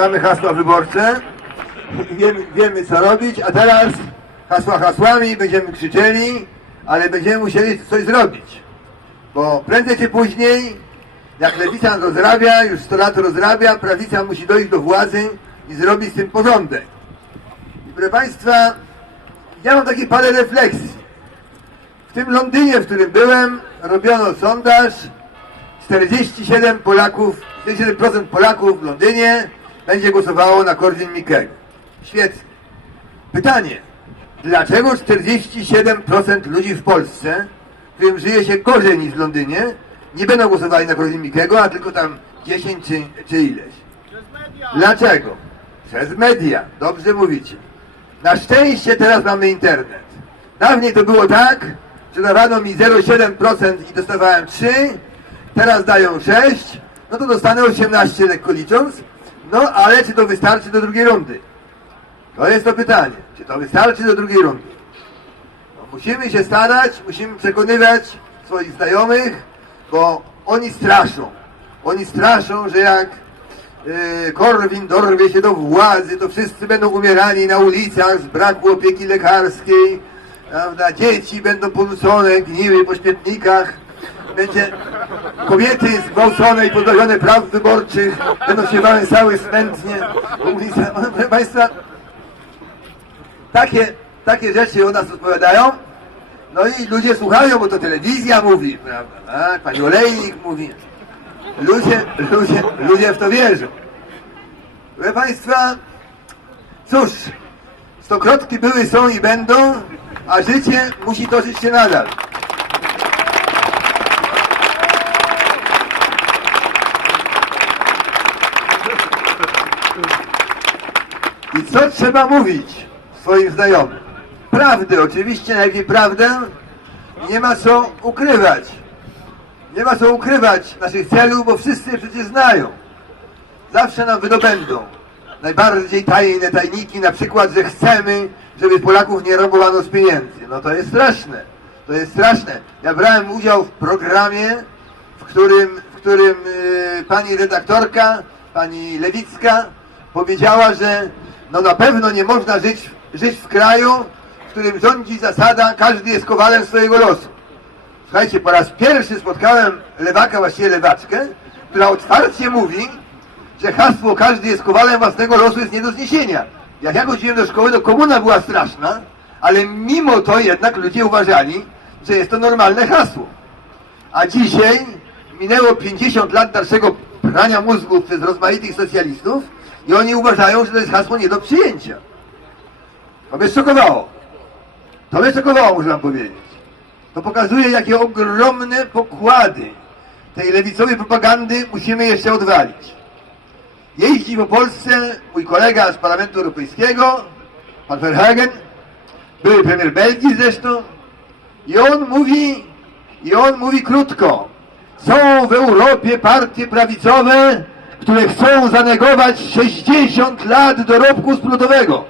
Mamy hasła wyborcze, wiemy, wiemy co robić, a teraz hasła hasłami, będziemy krzyczeli, ale będziemy musieli coś zrobić. Bo prędzej czy później, jak lewica rozrabia, już 100 lat rozrabia, prawica musi dojść do władzy i zrobić z tym porządek. I proszę Państwa, ja mam takie parę refleksji. W tym Londynie, w którym byłem, robiono sondaż, 47 Polaków, 47% Polaków w Londynie będzie głosowało na Korwin Mikkego. Świetnie. Pytanie. Dlaczego 47% ludzi w Polsce, którym żyje się gorzej niż w Londynie, nie będą głosowali na Korwin Mikkego, a tylko tam 10 czy, czy ileś? Dlaczego? Przez media. Dobrze mówicie. Na szczęście teraz mamy internet. Dawniej to było tak, że dawano mi 0,7% i dostawałem 3, teraz dają 6, no to dostanę 18 lekko licząc, no ale czy to wystarczy do drugiej rundy? To jest to pytanie. Czy to wystarczy do drugiej rundy? No, musimy się starać, musimy przekonywać swoich znajomych, bo oni straszą. Oni straszą, że jak yy, Korwin dorwie się do władzy, to wszyscy będą umierali na ulicach z braku opieki lekarskiej, prawda? dzieci będą porzucone, gniły po śmietnikach, będzie kobiety zgwałcone i pozbawione praw wyborczych, będą się wałęsały smętnie po ulicach. Proszę Państwa, takie, takie rzeczy o nas odpowiadają, no i ludzie słuchają, bo to telewizja mówi, prawda, tak? pani Olejnik mówi. Ludzie, ludzie, ludzie w to wierzą. Proszę Państwa, cóż, stokrotki były, są i będą, a życie musi toczyć się nadal. I co trzeba mówić swoim znajomym? Prawdę, oczywiście, najlepiej prawdę. Nie ma co ukrywać. Nie ma co ukrywać naszych celów, bo wszyscy je przecież znają. Zawsze nam wydobędą najbardziej tajne tajniki, na przykład, że chcemy, żeby Polaków nie robowano z pieniędzy. No to jest straszne. To jest straszne. Ja brałem udział w programie, w którym, w którym yy, pani redaktorka, pani Lewicka powiedziała, że no na pewno nie można żyć, żyć w kraju, w którym rządzi zasada każdy jest kowalem swojego losu. Słuchajcie, po raz pierwszy spotkałem lewaka, właściwie lewaczkę, która otwarcie mówi, że hasło każdy jest kowalem własnego losu jest nie do zniesienia. Jak ja chodziłem do szkoły, to komuna była straszna, ale mimo to jednak ludzie uważali, że jest to normalne hasło. A dzisiaj minęło 50 lat dalszego prania mózgów przez rozmaitych socjalistów i oni uważają, że to jest hasło nie do przyjęcia. To mnie szokowało. To mnie szokowało, muszę wam powiedzieć. To pokazuje, jakie ogromne pokłady tej lewicowej propagandy musimy jeszcze odwalić. Jeździ po Polsce mój kolega z Parlamentu Europejskiego, pan Verhagen, były premier Belgii zresztą, i on mówi, i on mówi krótko. Są w Europie partie prawicowe, które chcą zanegować 60 lat dorobku wspólnotowego.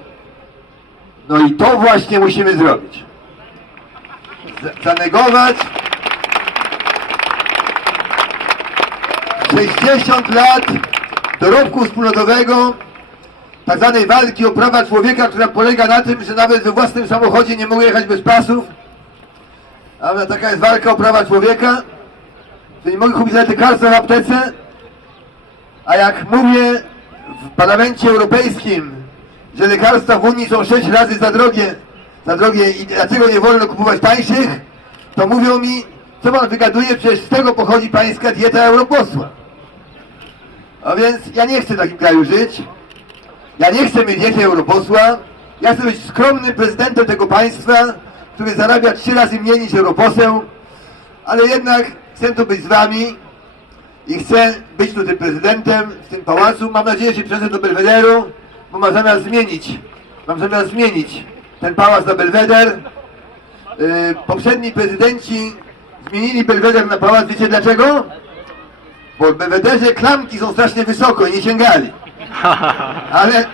No i to właśnie musimy zrobić. Zanegować 60 lat dorobku wspólnotowego, tak zwanej walki o prawa człowieka, która polega na tym, że nawet we własnym samochodzie nie mogę jechać bez pasów. Ale taka jest walka o prawa człowieka, że nie mogę kupić nawet lekarstwa w aptece, a jak mówię w Parlamencie Europejskim, że lekarstwa w Unii są 6 razy za drogie, za drogie i dlaczego nie wolno kupować tańszych, to mówią mi, co pan wygaduje, przecież z tego pochodzi pańska dieta europosła. A więc ja nie chcę w takim kraju żyć. Ja nie chcę mieć diety europosła. Ja chcę być skromnym prezydentem tego państwa, który zarabia trzy razy mniej niż europoseł, ale jednak chcę tu być z wami i chcę być tu tym prezydentem w tym pałacu. Mam nadzieję, że przejdę do Belwederu, bo mam zamiar zmienić, mam zamiar zmienić ten pałac na Belweder. Yy, poprzedni prezydenci zmienili Belweder na pałac, wiecie dlaczego? Bo w Belwederze klamki są strasznie wysoko i nie sięgali. Ale